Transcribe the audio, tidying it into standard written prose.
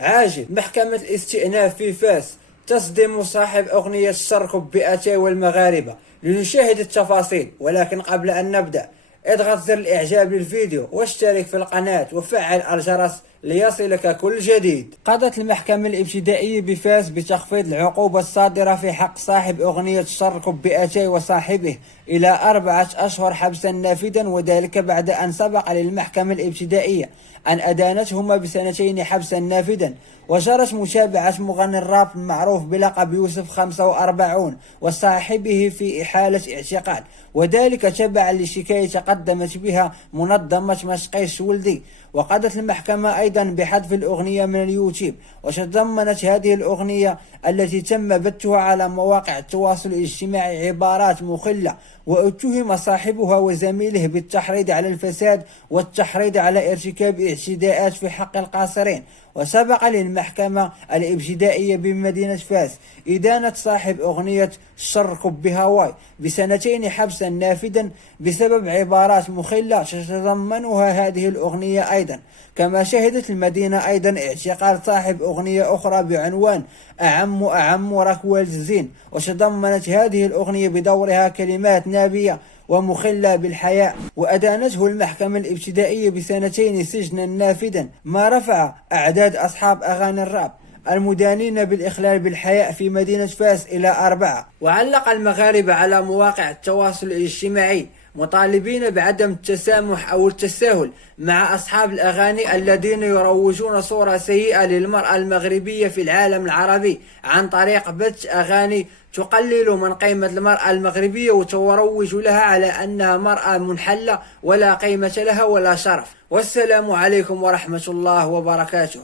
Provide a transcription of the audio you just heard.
عاجل. محكمة الاستئناف في فاس تصدم صاحب أغنية الشركب بأتاي والمغاربة. لنشاهد التفاصيل، ولكن قبل أن نبدأ اضغط زر الإعجاب للفيديو واشترك في القناة وفعل الجرس ليصلك كل جديد. قضت المحكمة الابتدائية بفاس بتخفيض العقوبة الصادرة في حق صاحب أغنية الشركب بأتاي وصاحبه إلى 4 أشهر حبسا نافذا، وذلك بعد أن سبق للمحكمة الابتدائية أن أدانتهما ب2 حبسا نافذا. وجرت متابعة مغني الراب المعروف بلقب يوسف 45 وصاحبه في إحالة اعتقال، وذلك تبعا لشكاية قدمت بها منظمة مشقيش ولدي. وقضت المحكمة أيضا بحذف الأغنية من اليوتيوب، وتضمنت هذه الأغنية التي تم بثها على مواقع التواصل الاجتماعي عبارات مخلة، واتهم صاحبها وزميله بالتحريض على الفساد والتحريض على ارتكاب اعتداءات في حق القاصرين. وسبق للمحكمة الابتدائية بمدينة فاس إدانة صاحب أغنية الشركب بهاواي ب2 حبسا نافذا بسبب عبارات مخلة تتضمنها هذه الأغنية أيضا. كما شهدت المدينة أيضا اعتقال صاحب أغنية أخرى بعنوان أعم ركوة الزين، وتضمنت هذه الأغنية بدورها كلمات نابية ومخلة بالحياء. وأدانته المحكمة الابتدائية ب2 سجنا نافذا، ما رفع أعداد أصحاب أغاني الراب المدانين بالإخلال بالحياء في مدينة فاس إلى 4. وعلق المغاربة على مواقع التواصل الاجتماعي مطالبين بعدم التسامح أو التساهل مع أصحاب الأغاني الذين يروجون صورة سيئة للمرأة المغربية في العالم العربي عن طريق بث أغاني تقلل من قيمة المرأة المغربية وتروج لها على أنها مرأة منحلة ولا قيمة لها ولا شرف. والسلام عليكم ورحمة الله وبركاته.